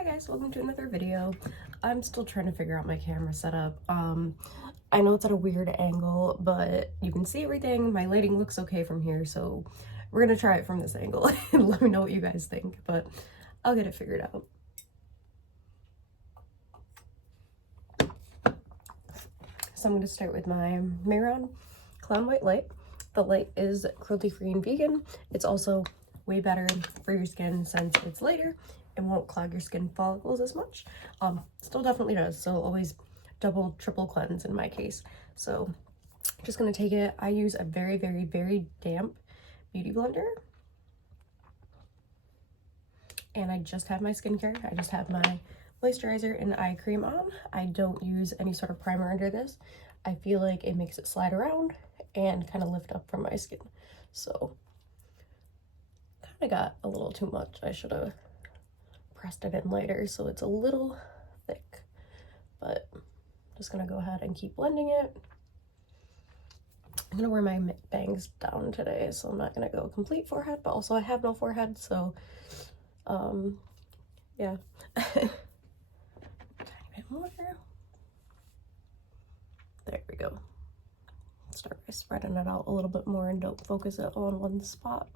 Hi guys, welcome to another video. I'm still trying to figure out my camera setup. I know it's at a weird angle, but you can see everything. My lighting looks okay from here, so we're gonna try it from this angle and let me know what you guys think, but I'll get it figured out. So I'm gonna start with my Mehron Clown White Light. The light is cruelty-free and vegan. It's also way better for your skin since it's lighter. It won't clog your skin follicles as much. Still definitely does, so always double, triple cleanse in my case. So just gonna take it. I use a very, very, very damp beauty blender. And I just have my skincare. I just have my moisturizer and eye cream on. I don't use any sort of primer under this. I feel like it makes it slide around and kind of lift up from my skin. So kind of got a little too much. I should have pressed it in lighter so it's a little thick, but I'm just gonna go ahead and keep blending it. I'm gonna wear my bangs down today, so I'm not gonna go complete forehead, but also I have no forehead, so yeah. Tiny bit more. There we go. Start by spreading it out a little bit more and don't focus it on one spot.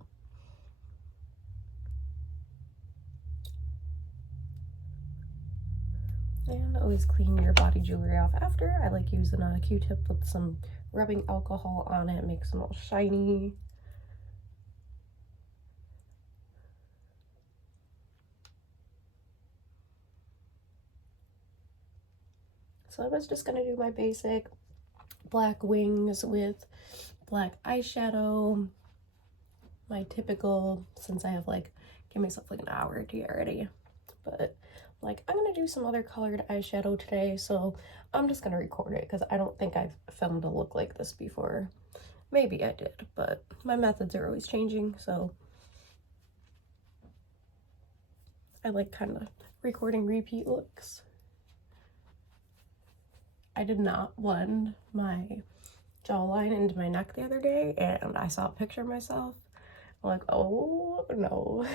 And always clean your body jewelry off after. I like using a Q-tip with some rubbing alcohol on it. It makes them all shiny. So I was just gonna do my basic black wings with black eyeshadow. My typical, since I have give myself an hour to get ready. But I'm gonna do some other colored eyeshadow today, so I'm just gonna record it because I don't think I've filmed a look like this before. Maybe I did, but my methods are always changing, so I like kind of recording repeat looks. I did not blend my jawline into my neck the other day, and I saw a picture of myself. I'm like, oh no.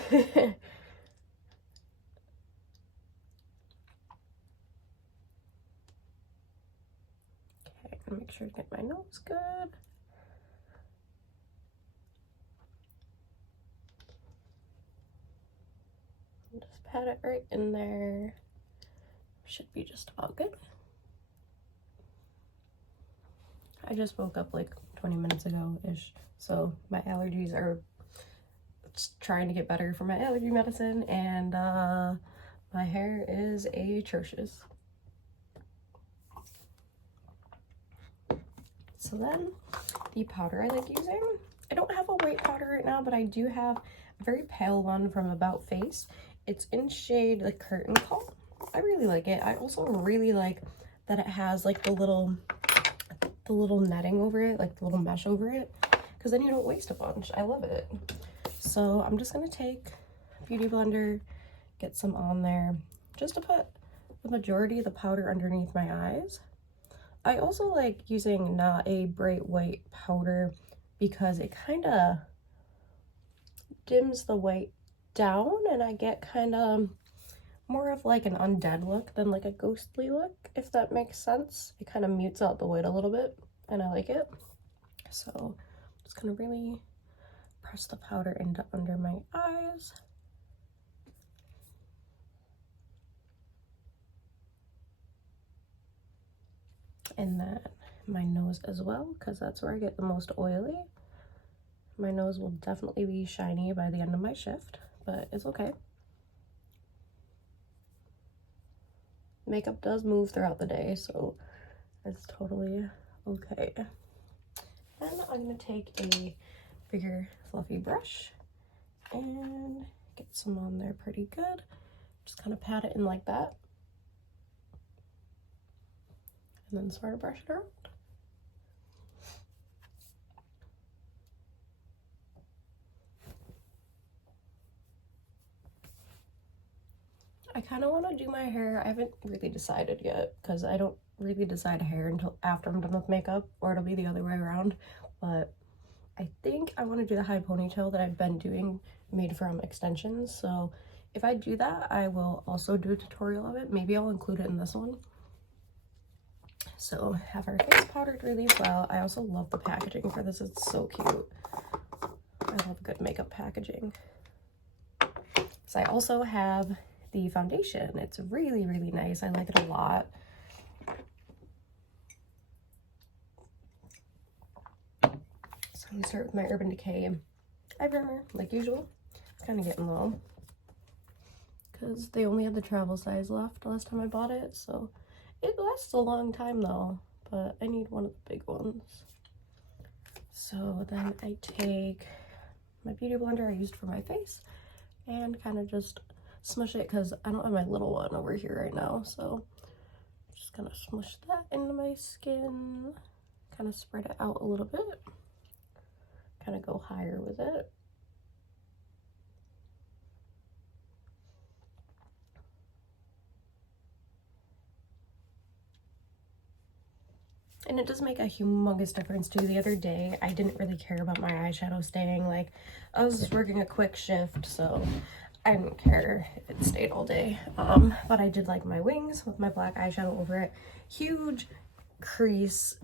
Make sure to get my nose good. And just pat it right in there. Should be just about good. I just woke up 20 minutes ago-ish, so my allergies are just trying to get better for my allergy medicine, and my hair is atrocious. So then, the powder I like using, I don't have a white powder right now, but I do have a very pale one from About Face. It's in shade the Curtain Call. I really like it. I also really like that it has the little netting over it, the little mesh over it, because then you don't waste a bunch. I love it. So I'm just gonna take a beauty blender, get some on there, just to put the majority of the powder underneath my eyes. I also like using not a bright white powder because it kind of dims the white down and I get kind of more of an undead look than a ghostly look, if that makes sense. It kind of mutes out the white a little bit and I like it. So I'm just gonna really press the powder into under my eyes. And then my nose as well, because that's where I get the most oily. My nose will definitely be shiny by the end of my shift, but it's okay. Makeup does move throughout the day, so it's totally okay. Then I'm gonna take a bigger fluffy brush and get some on there pretty good. Just kind of pat it in like that. And then sort of brush it around. I kind of want to do my hair. I haven't really decided yet because I don't really decide hair until after I'm done with makeup, or it'll be the other way around. But I think I want to do the high ponytail that I've been doing, made from extensions. So if I do that, I will also do a tutorial of it. Maybe I'll include it in this one. So have our face powdered really well. I also love the packaging for this. It's so cute. I love good makeup packaging. So I also have the foundation. It's really, really nice. I like it a lot. So I'm gonna start with my Urban Decay eye primer, like usual. It's kind of getting low because they only had the travel size left last time I bought it, so it lasts a long time though, but I need one of the big ones. So then I take my beauty blender I used for my face and kind of just smush it because I don't have my little one over here right now, so I'm just gonna smush that into my skin, kind of spread it out a little bit, kind of go higher with it. And it does make a humongous difference too. The other day, I didn't really care about my eyeshadow staying. Like, I was just working a quick shift, so I didn't care if it stayed all day. But I did like my wings with my black eyeshadow over it. Huge crease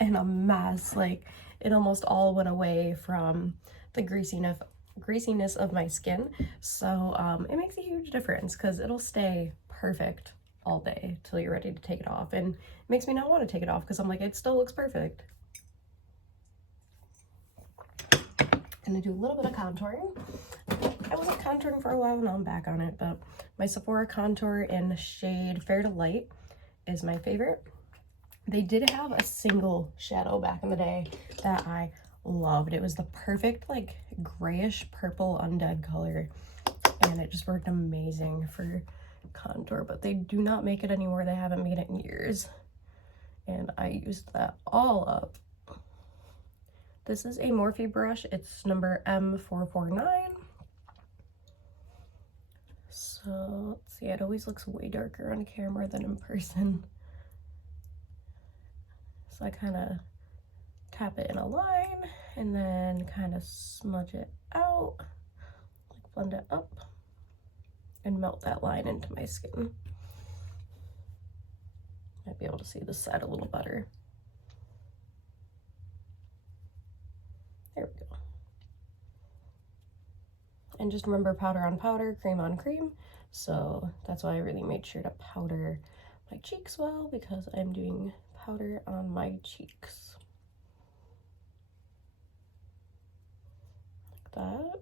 and a mess. Like, it almost all went away from the greasiness of my skin. So it makes a huge difference because it'll stay perfect all day till you're ready to take it off, and it makes me not want to take it off because I'm like, it still looks perfect. I'm gonna do a little bit of contouring. I wasn't contouring for a while, now I'm back on it, but my Sephora contour in the shade Fair to Light is my favorite. They did have a single shadow back in the day that I loved. It was the perfect like grayish purple undead color, and it just worked amazing for contour, but they do not make it anymore. They haven't made it in years, and I used that all up. This is a Morphe brush. It's number M449. So let's see, it always looks way darker on camera than in person. So I kind of tap it in a line and then kind of smudge it out, like blend it up and melt that line into my skin. Might be able to see this side a little better. There we go. And just remember, powder on powder, cream on cream. So that's why I really made sure to powder my cheeks well, because I'm doing powder on my cheeks. Like that.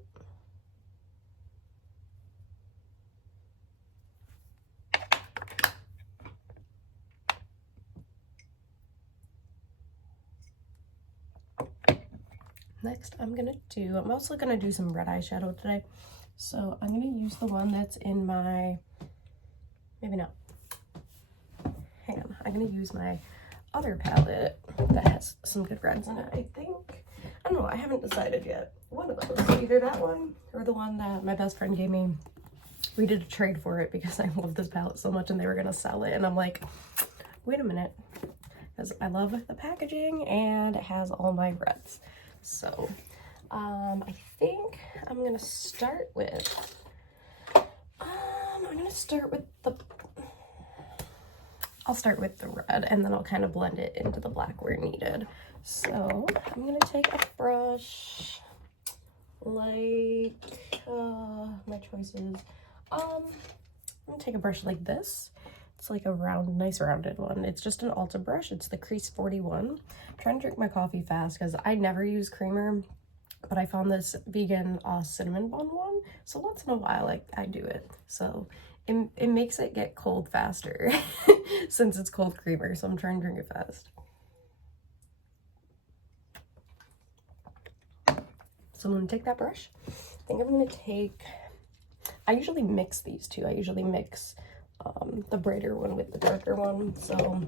Next, I'm also gonna do some red eyeshadow today. So I'm gonna use the one that's in my, maybe not. Hang on, I'm gonna use my other palette that has some good reds in it, I think. I don't know, I haven't decided yet. One of those, either that one or the one that my best friend gave me. We did a trade for it because I love this palette so much and they were gonna sell it. And I'm like, wait a minute, because I love the packaging and it has all my reds. So I think I'm gonna start with I'll start with the red, and then I'll kind of blend it into the black where needed. So I'm gonna take a brush like my choices. I'm gonna take a brush like this. It's like a nice rounded one. It's just an Ulta brush. It's the Crease 41. I'm trying to drink my coffee fast because I never use creamer, but I found this vegan cinnamon bun one. So once in a while, I do it. So it makes it get cold faster since it's cold creamer. So I'm trying to drink it fast. So I'm gonna take that brush. I think I'm gonna take, I usually mix these two. I usually mix the brighter one with the darker one. So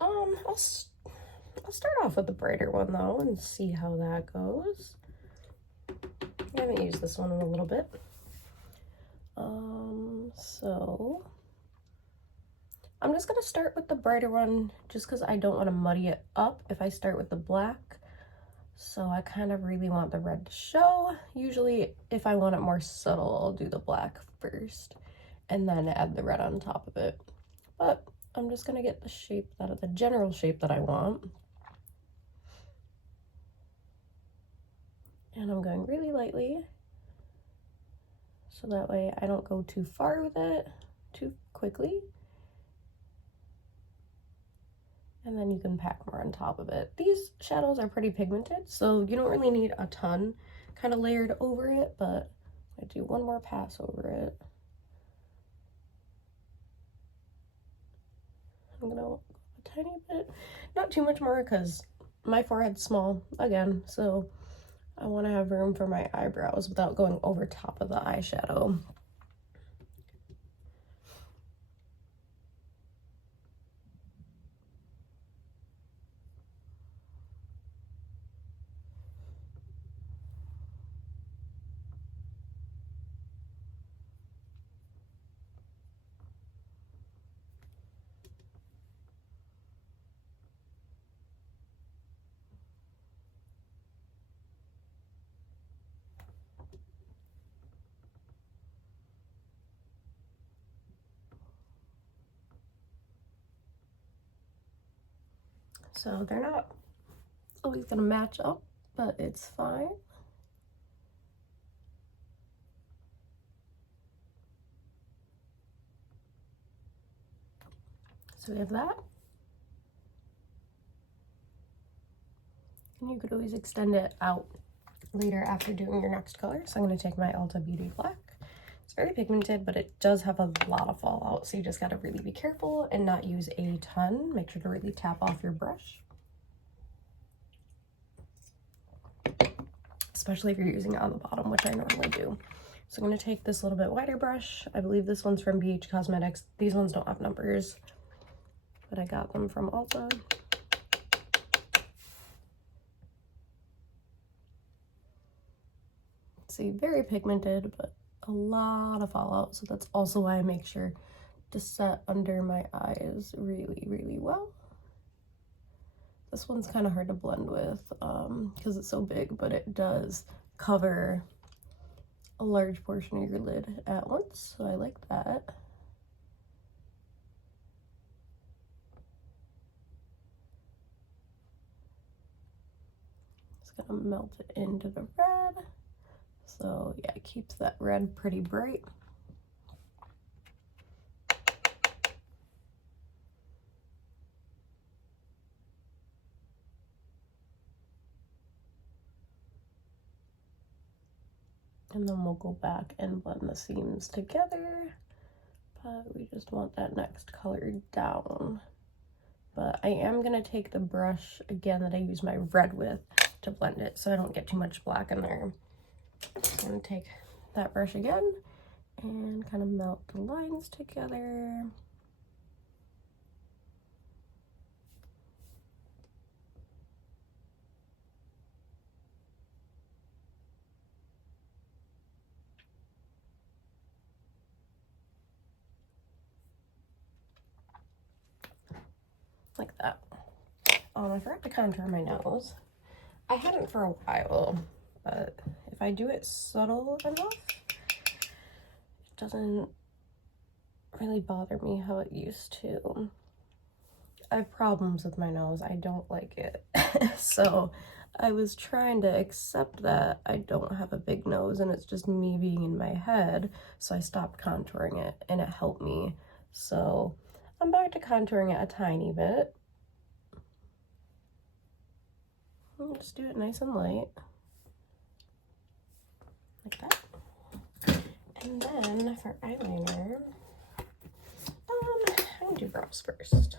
I'll start off with the brighter one though and see how that goes. I haven't used this one in a little bit. So I'm just gonna start with the brighter one just because I don't want to muddy it up if I start with the black. So I kind of really want the red to show. Usually if I want it more subtle, I'll do the black first and then add the red on top of it. But I'm just gonna get the shape, the general shape that I want. And I'm going really lightly, so that way I don't go too far with it too quickly. And then you can pack more on top of it. These shadows are pretty pigmented, so you don't really need a ton kind of layered over it, but I do one more pass over it. I'm gonna go a tiny bit, not too much more because my forehead's small again, so I want to have room for my eyebrows without going over top of the eyeshadow. So they're not always gonna match up, but it's fine. So we have that. And you could always extend it out later after doing your next color. So I'm gonna take my Ulta Beauty Black. It's very pigmented, but it does have a lot of fallout, so you just gotta really be careful and not use a ton. Make sure to really tap off your brush, especially if you're using it on the bottom, which I normally do. So I'm gonna take this little bit wider brush. I believe this one's from BH Cosmetics. These ones don't have numbers, but I got them from Ulta. See, very pigmented, but a lot of fallout, so that's also why I make sure to set under my eyes really, really well. This one's kind of hard to blend with because it's so big, but it does cover a large portion of your lid at once, so I like that. Just gonna melt it into the red. So yeah, it keeps that red pretty bright. And then we'll go back and blend the seams together, but we just want that next color down. But I am gonna take the brush again that I use my red with to blend it so I don't get too much black in there. I'm gonna take that brush again and kind of melt the lines together. Like that. I forgot to contour my nose. I hadn't for a while, but if I do it subtle enough, it doesn't really bother me how it used to. I have problems with my nose. I don't like it. So I was trying to accept that I don't have a big nose and it's just me being in my head. So I stopped contouring it and it helped me. So I'm back to contouring it a tiny bit. I'll just do it nice and light. Like that. And then for eyeliner, I'm gonna do brows first.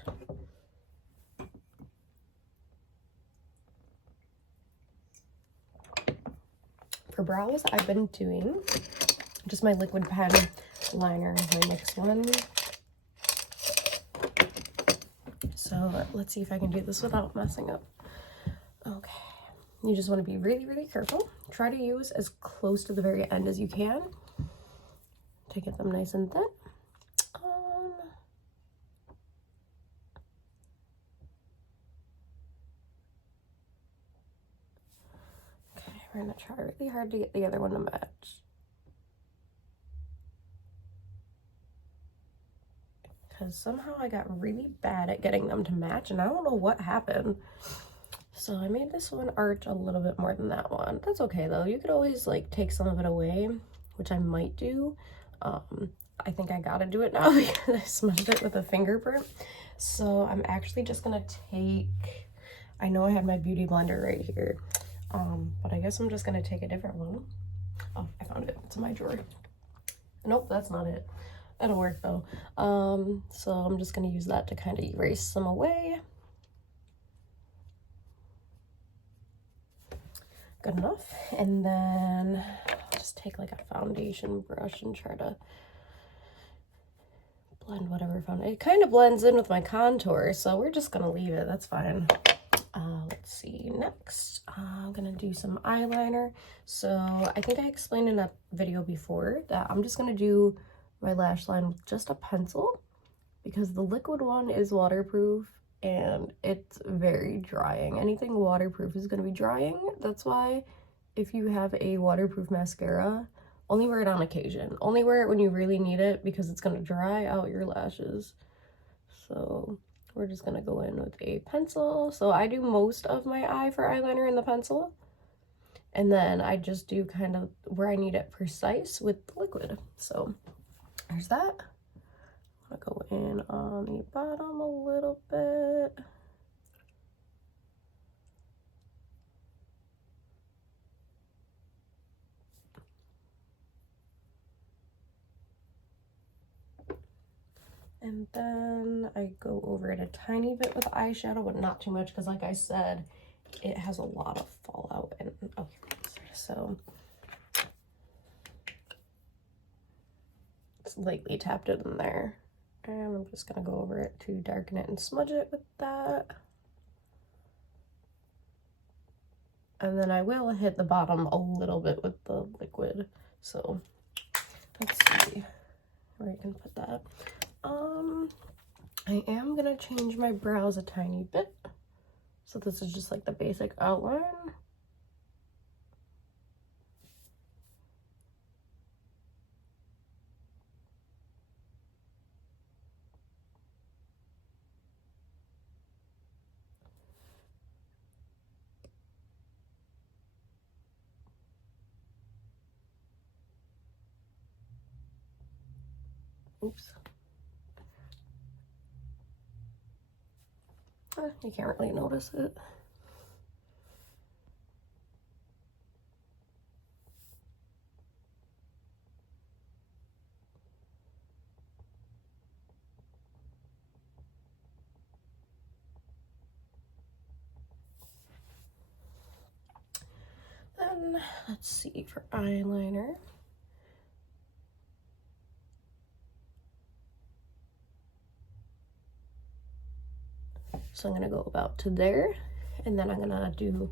For brows, I've been doing just my liquid pen liner, my NYX one. So let's see if I can do this without messing up. Okay, you just want to be really, really careful. Try to use as close to the very end as you can to get them nice and thin. gonna try really hard to get the other one to match. Because somehow I got really bad at getting them to match, and I don't know what happened. So I made this one arch a little bit more than that one. That's okay though. You could always like take some of it away, which I might do. I think I gotta do it now because I smudged it with a fingerprint. So I'm actually just gonna take, I know I had my beauty blender right here, but I guess I'm just gonna take a different one. Oh, I found it. It's in my drawer. Nope, that's not it. That'll work though. So I'm just gonna use that to kind of erase some away. Good enough. And then I'll just take like a foundation brush and try to blend whatever foundation. It kind of blends in with my contour, so we're just gonna leave it. That's fine. Let's see. Next, I'm gonna do some eyeliner. So I think I explained in a video before that I'm just gonna do my lash line with just a pencil because the liquid one is waterproof and it's very drying. Anything waterproof is going to be drying. That's why if you have a waterproof mascara, only wear it on occasion. Only wear it when you really need it because it's going to dry out your lashes. So we're just going to go in with a pencil. So I do most of my eye for eyeliner in the pencil. And then I just do kind of where I need it precise with liquid. So there's that. I'm gonna go in on the bottom a little bit. And then I go over it a tiny bit with eyeshadow, but not too much because like I said, it has a lot of fallout. And oh, so just lightly tapped it in there. And I'm just gonna go over it to darken it and smudge it with that. And then I will hit the bottom a little bit with the liquid. So let's see where I can put that. I am gonna change my brows a tiny bit. So this is just like the basic outline. Oops. You can't really notice it. Then let's see for eyeliner. So I'm gonna go about to there, and then I'm gonna do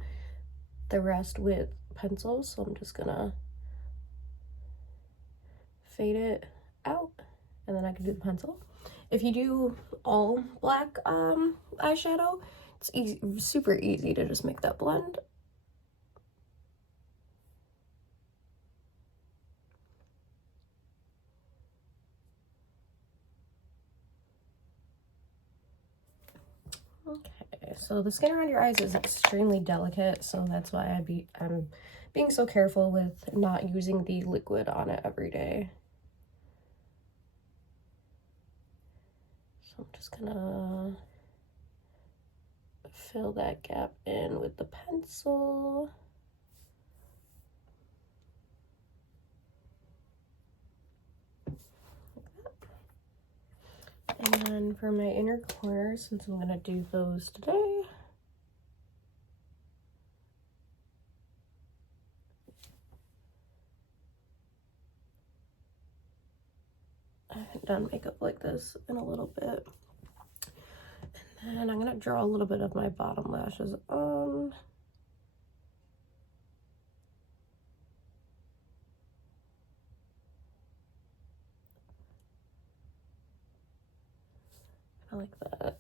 the rest with pencils. So I'm just gonna fade it out, and then I can do the pencil. If you do all black eyeshadow, it's easy, super easy to just make that blend. Okay, so the skin around your eyes is extremely delicate, so that's why I'm being so careful with not using the liquid on it every day. So I'm just gonna fill that gap in with the pencil. And then for my inner corners, since I'm gonna do those today, I haven't done makeup like this in a little bit. And then I'm gonna draw a little bit of my bottom lashes on. I like that.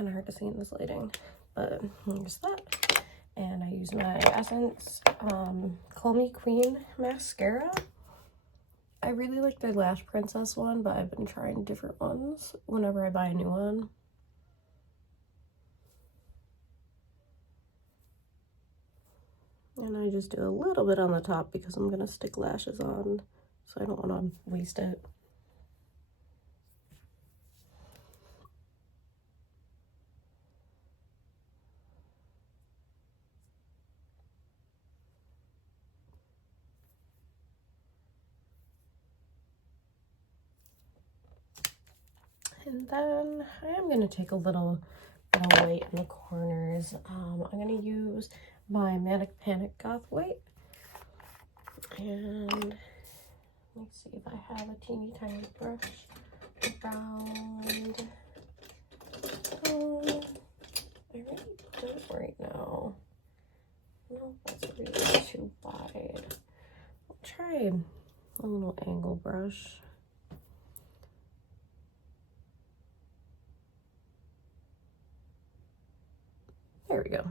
kind of hard to see in this lighting, but here's that. And I use my Essence Call Me Queen mascara. I really like their Lash Princess one, but I've been trying different ones whenever I buy a new one. And I just do a little bit on the top because I'm going to stick lashes on, so I don't want to waste it. And then I am going to take a little bit of white in the corners. I'm going to use my Manic Panic Goth white. And let's see if I have a teeny tiny brush around. I really don't right now. No, that's really too wide. I'll try a little angle brush. There we go.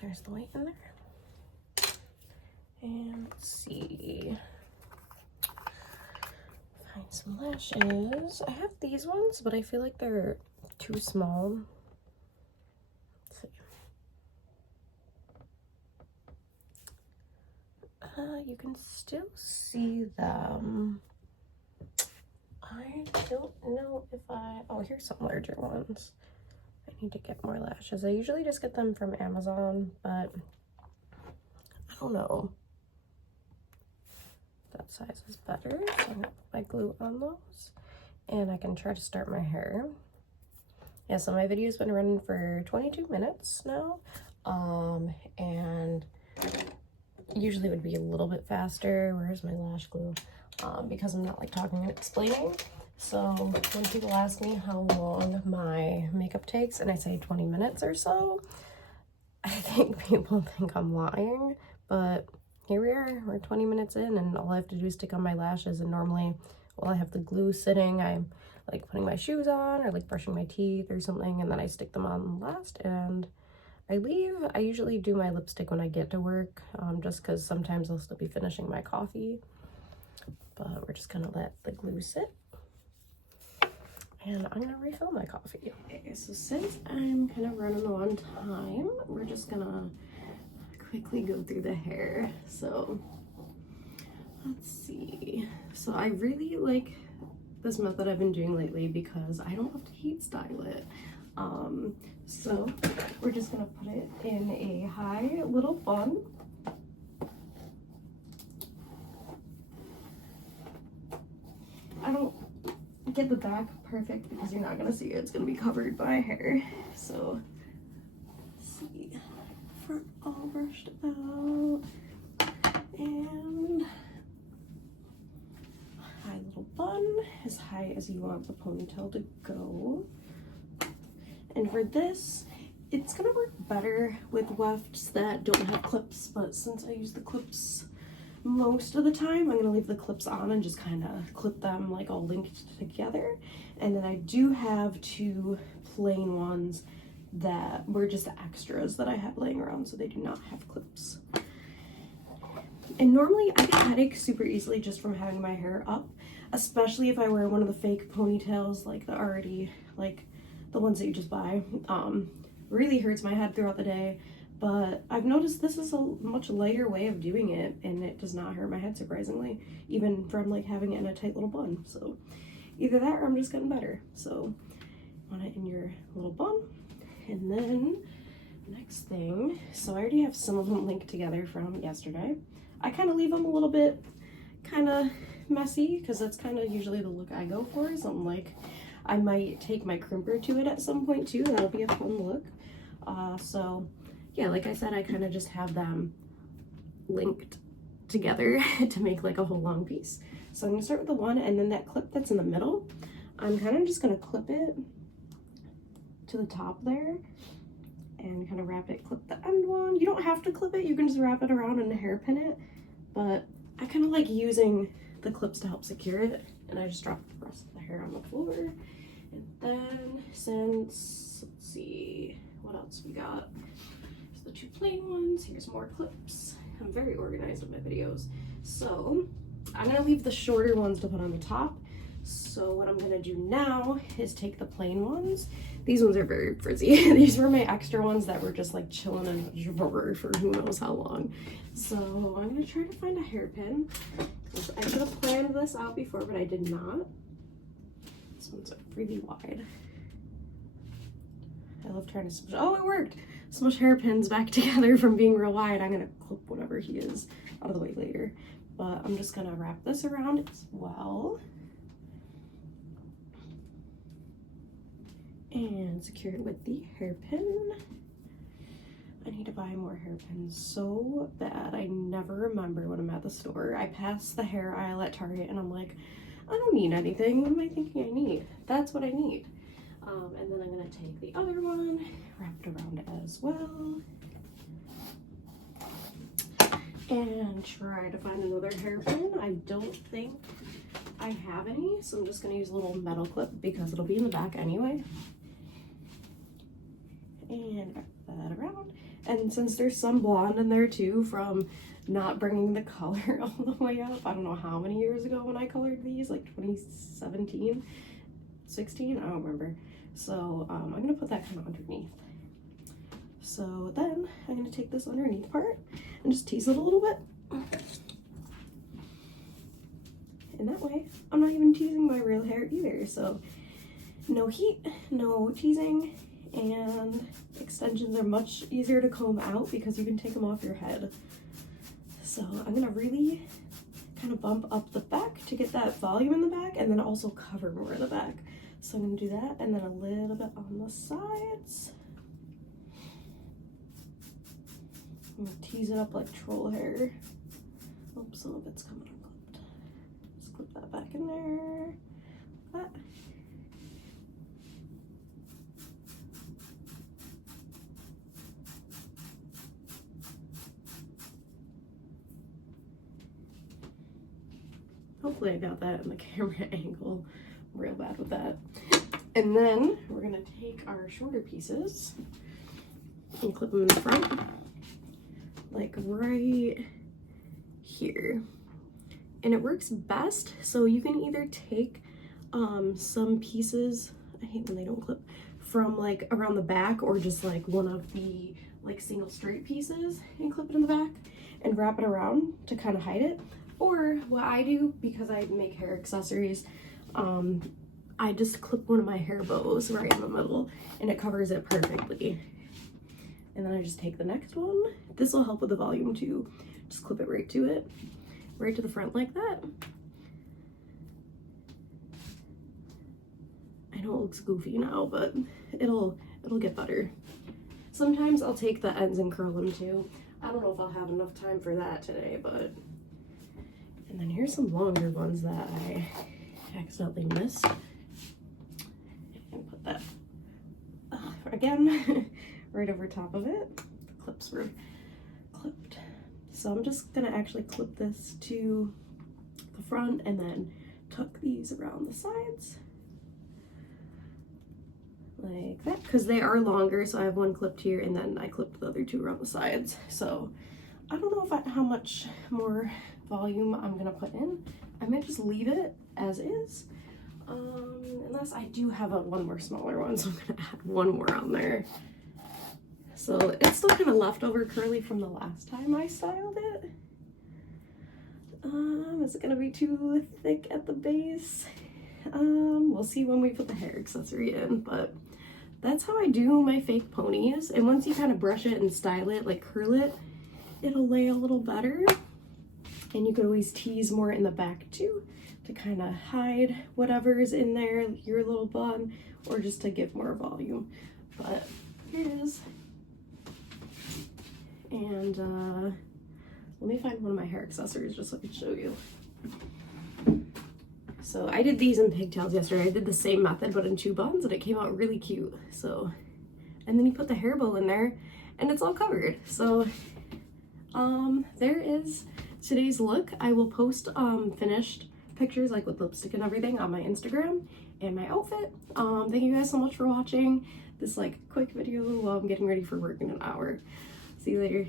There's the white in there. And let's see. Find some lashes. I have these ones, but I feel like they're too small. Let's see. You can still see them. I don't know if oh, here's some larger ones. I need to get more lashes. I usually just get them from Amazon, but I don't know. That size is better. So I'm gonna put my glue on those, and I can try to start my hair. Yeah, so my video's been running for 22 minutes now, and usually it would be a little bit faster. Where's my lash glue? Because I'm not like talking and explaining. So when people ask me how long my makeup takes and I say 20 minutes or so, I think people think I'm lying, but here we are, we're 20 minutes in, and all I have to do is stick on my lashes. And normally while I have the glue sitting, I'm like putting my shoes on or like brushing my teeth or something, and then I stick them on last and I leave. I usually do my lipstick when I get to work, just because sometimes I'll still be finishing my coffee, but we're just gonna let the glue sit. And I'm gonna refill my coffee. Okay, so since I'm kind of running low on time, we're just gonna quickly go through the hair. So let's see. So I really like this method I've been doing lately because I don't have to heat style it. So we're just gonna put it in a high little bun. I don't get the back perfect because you're not gonna see it. It's gonna be covered by hair. So let's see, front all brushed out, and high little bun, as high as you want the ponytail to go. And for this, it's gonna work better with wefts that don't have clips, but since I use the clips most of the time, I'm gonna leave the clips on and just kind of clip them like all linked together. And then I do have two plain ones that were just extras that I have laying around, so they do not have clips. And normally I get headaches super easily just from having my hair up, especially if I wear one of the fake ponytails, like the already, like the ones that you just buy. Really hurts my head throughout the day. But I've noticed this is a much lighter way of doing it, and it does not hurt my head, surprisingly, even from like having it in a tight little bun. So either that or I'm just getting better. So want it in your little bun. And then next thing, so I already have some of them linked together from yesterday. I kind of leave them a little bit kind of messy because that's kind of usually the look I go for. So I'm like, I might take my crimper to it at some point too. That'll be a fun look. So yeah, like I said, I kind of just have them linked together to make like a whole long piece. So I'm gonna start with the one, and then that clip that's in the middle, I'm kind of just gonna clip it to the top there, and kind of wrap it, clip the end one. You don't have to clip it, you can just wrap it around and hairpin it, but I kind of like using the clips to help secure it, and I just dropped the rest of the hair on the floor. And then since, let's see, what else we got? There's the 2 plain ones, here's more clips. I'm very organized with my videos. So I'm gonna leave the shorter ones to put on the top. So what I'm gonna do now is take the plain ones. These ones are very frizzy. These were my extra ones that were just like chilling in a drawer for who knows how long. So I'm gonna try to find a hairpin. I should have planned this out before, but I did not. This one's really wide. I love trying to smush. Oh, it worked! Smush hairpins back together from being real wide. I'm gonna clip whatever he is out of the way later. But I'm just gonna wrap this around as well. And secure it with the hairpin. I need to buy more hairpins so bad. I never remember when I'm at the store. I pass the hair aisle at Target and I'm like, I don't need anything. What am I thinking I need? That's what I need. And then I'm gonna take the other one, wrap it around as well, and try to find another hairpin. I don't think I have any, so I'm just gonna use a little metal clip because it'll be in the back anyway. And wrap that around. And since there's some blonde in there too from not bringing the color all the way up, I don't know how many years ago when I colored these, like 2017, 16, I don't remember. So I'm gonna put that kind of underneath. So then I'm gonna take this underneath part and just tease it a little bit. And that way I'm not even teasing my real hair either. So no heat, no teasing, and extensions are much easier to comb out because you can take them off your head. So I'm gonna really kind of bump up the back to get that volume in the back and then also cover more of the back. So I'm gonna do that and then a little bit on the sides. I'm gonna tease it up like troll hair. Oops, some of it's coming unclipped. Just clip that back in there. That. Hopefully I got that in the camera angle. I'm real bad with that. And then we're gonna take our shorter pieces and clip them in the front, like right here. And it works best, so you can either take some pieces, I hate when they don't clip, from like around the back, or just like one of the like single straight pieces and clip it in the back and wrap it around to kind of hide it. Or what I do, because I make hair accessories, I just clip one of my hair bows right in the middle and it covers it perfectly. And then I just take the next one. This will help with the volume too. Just clip it right to it, right to the front like that. I know it looks goofy now, but it'll get better. Sometimes I'll take the ends and curl them too. I don't know if I'll have enough time for that today, but. And then here's some longer ones that I accidentally missed. And put that again right over top of it. The clips were clipped. So I'm just gonna actually clip this to the front and then tuck these around the sides. Like that, because they are longer, so I have one clipped here and then I clipped the other two around the sides. So I don't know how much more volume I'm gonna put in. I might just leave it as is, unless I do have one more smaller one, so I'm gonna add one more on there. So it's still kind of leftover curly from the last time I styled it. Is it gonna be too thick at the base? We'll see when we put the hair accessory in, but that's how I do my fake ponies. And once you kind of brush it and style it, like curl it, it'll lay a little better. And you could always tease more in the back too, to kind of hide whatever's in there, your little bun, or just to give more volume. But here it is. And let me find one of my hair accessories just so I can show you. So I did these in pigtails yesterday. I did the same method but in 2 buns and it came out really cute. So and then you put the hair bow in there and it's all covered. So there is today's look. I will post finished pictures like with lipstick and everything on my Instagram and my outfit. Thank you guys so much for watching this like quick video while I'm getting ready for work in an hour. See you later.